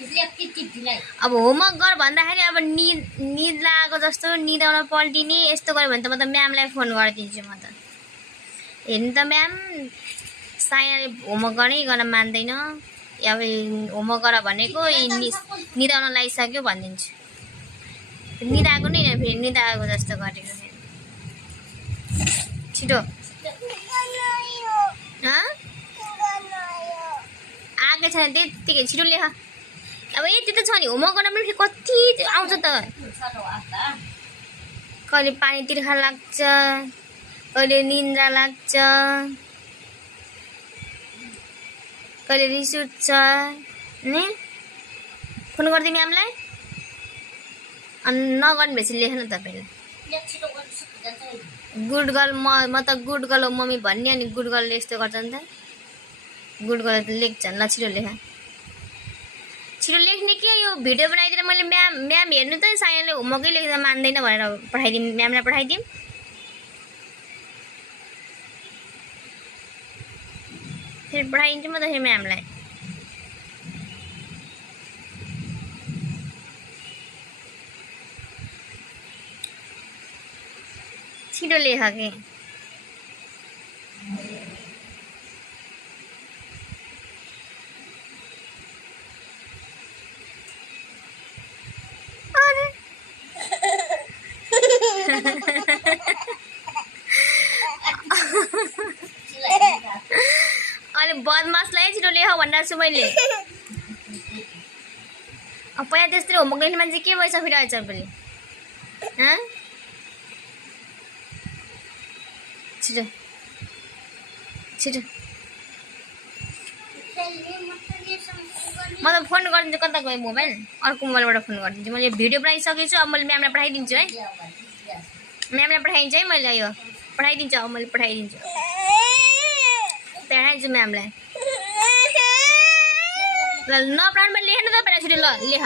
अब होमवर्क गर भन्दाखेरि अब निद लागेको जस्तो निदाउन पल्टिने यस्तो गर्यो भने त म त म्यामलाई फोन गरिदिन्छु म त। हेर्नु त म्याम सायाले होमवर्क गर्न मान्दैन, अब होमवर्क गर भनेको निदाउन लागिसक्यो भनिदिन्छु। निदाएको नै फेरि निदाएको जस्तो गरेको फेरि। छिटो आएकै छैन त्यतिकै छिटो लेख। अब यति त छ नि होमवर्क गर्न पनि कति आउँछ त। कहिले पानी तिर्खा लाग्छ, कहिले निन्द्रा लाग्छ, कहिले रिस उठ्छ नि। फोन गरिदिउँ म्यामलाई? नगर्नु भएपछि लेख्नु तपाईँले। गुड गर्ल म त गुड गर्ल हो मम्मी भन्ने, अनि गुड गर्लले यस्तो गर्छ नि त। गुड गर्ल त लेख्छ। ल छिटो लेख, छिटो लेख्ने के यो भिडियो बनाइदिएर मैले म्याम हेर्नु त सायाले होमवर्कै लेख्दा मान्दैन भनेर पठाइदिउँ, म्यामलाई पठाइदिउँ। फेरि पठाइदिन्छु म त फेरि म्यामलाई। छिटो लेख के। अहिले बदमासलाई छिटो लेख भनेर छु मैले। अब पहिला त्यस्तै होमवर्क लेख्ने मान्छे के भइसक्यो फेरि अहिले पनि। छिटो छिटो म त फोन गरिदिन्छु। कता गयो मोबाइल? अर्को मोबाइलबाट फोन गरिदिन्छु। मैले भिडियो बनाइसकेको छु। अब मैले म्यामलाई पठाइदिन्छु है, म्यामलाई पठाइदिन्छु है मैले। यो पठाइदिन्छु, अब मैले पठाइदिन्छु म्यामलाई। ल नपठाउनु मैले लेख्नु त पहिला छिटो ल लेख।